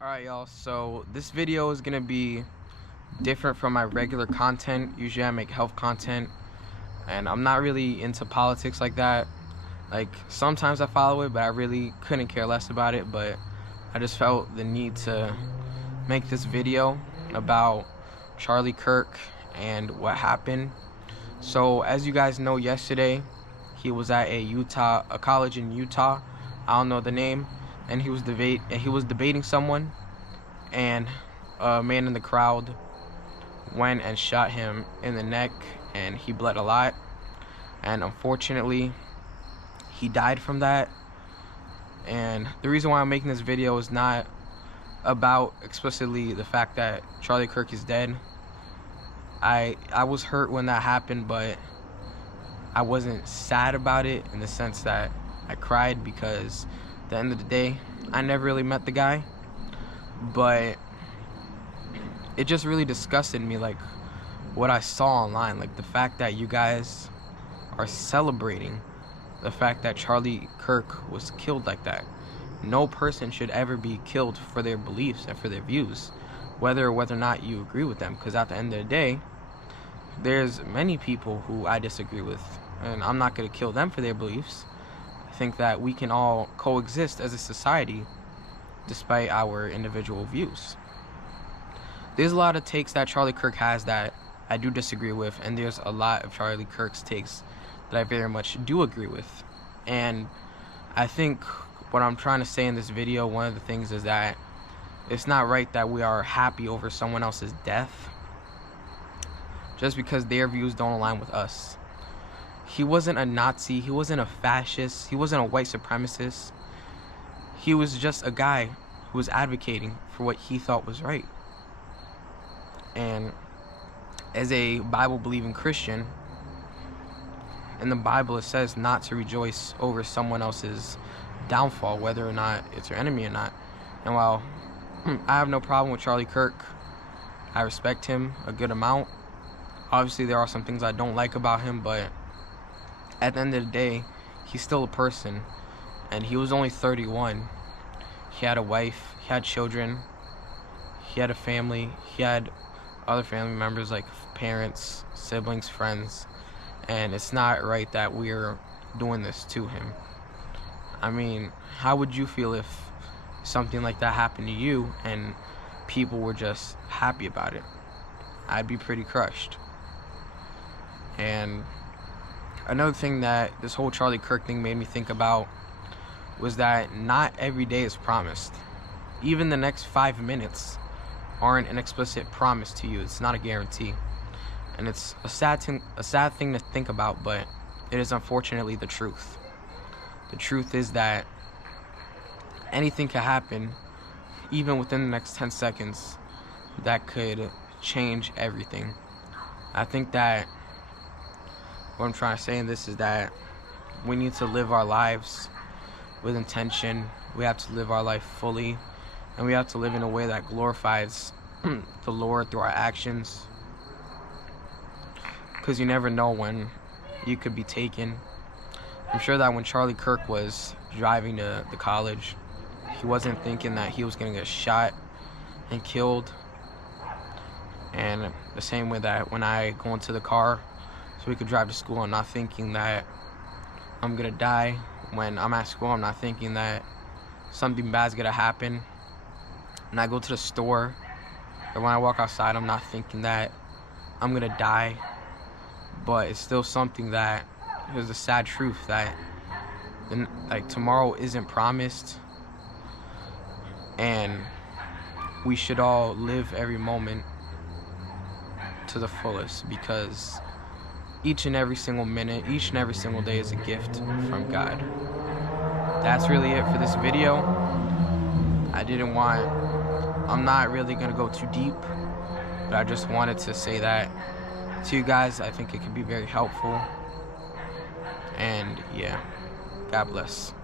Alright y'all, so this video is gonna be different from my regular content. Usually I make health content and I'm not really into politics like that. Like sometimes I follow it, but I really couldn't care less about it. But I just felt the need to make this video about Charlie Kirk and what happened. So as you guys know, yesterday he was at a college in Utah. I don't know the name. And he was debating someone, and a man in the crowd went and shot him in the neck, and he bled a lot, and unfortunately he died from that. And the reason why I'm making this video is not about explicitly the fact that Charlie Kirk is dead. I was hurt when that happened, but I wasn't sad about it in the sense that I cried, because at the end of the day, I never really met the guy, but it just really disgusted me, like what I saw online, like the fact that you guys are celebrating the fact that Charlie Kirk was killed like that. No person should ever be killed for their beliefs and for their views, whether or not you agree with them, because at the end of the day, there's many people who I disagree with, and I'm not going to kill them for their beliefs. I think that we can all coexist as a society despite our individual views. There's a lot of takes that Charlie Kirk has that I do disagree with, and there's a lot of Charlie Kirk's takes that I very much do agree with. And I think what I'm trying to say in this video, one of the things is that it's not right that we are happy over someone else's death just because their views don't align with us. He wasn't a Nazi, he wasn't a fascist, he wasn't a white supremacist. He was just a guy who was advocating for what he thought was right. And as a Bible-believing Christian, in the Bible it says not to rejoice over someone else's downfall, whether or not it's your enemy or not. And while I have no problem with Charlie Kirk, I respect him a good amount. Obviously there are some things I don't like about him, but at the end of the day, he's still a person, and he was only 31. He had a wife, he had children, he had a family, he had other family members like parents, siblings, friends, and it's not right that we're doing this to him. I mean, how would you feel if something like that happened to you and people were just happy about it? I'd be pretty crushed. And another thing that this whole Charlie Kirk thing made me think about was that not every day is promised. Even the next 5 minutes aren't an explicit promise to you. It's not a guarantee. And it's a sad thing to think about, but it is unfortunately the truth. The truth is that anything can happen, even within the next 10 seconds, that could change everything. I think that what I'm trying to say in this is that we need to live our lives with intention. We have to live our life fully, and we have to live in a way that glorifies the Lord through our actions, because you never know when you could be taken. I'm sure that when Charlie Kirk was driving to the college, he wasn't thinking that he was going to get shot and killed. And the same way that when I go into the car so we could drive to school, I'm not thinking that I'm gonna die. When I'm at school, I'm not thinking that something bad's gonna happen. When I go to the store or when I walk outside, I'm not thinking that I'm gonna die. But it's still something that is the sad truth that like tomorrow isn't promised, and we should all live every moment to the fullest, because each and every single minute, each and every single day is a gift from God. That's really it for this video. I'm not really gonna go too deep, but I just wanted to say that to you guys. I think it can be very helpful. And yeah, God bless.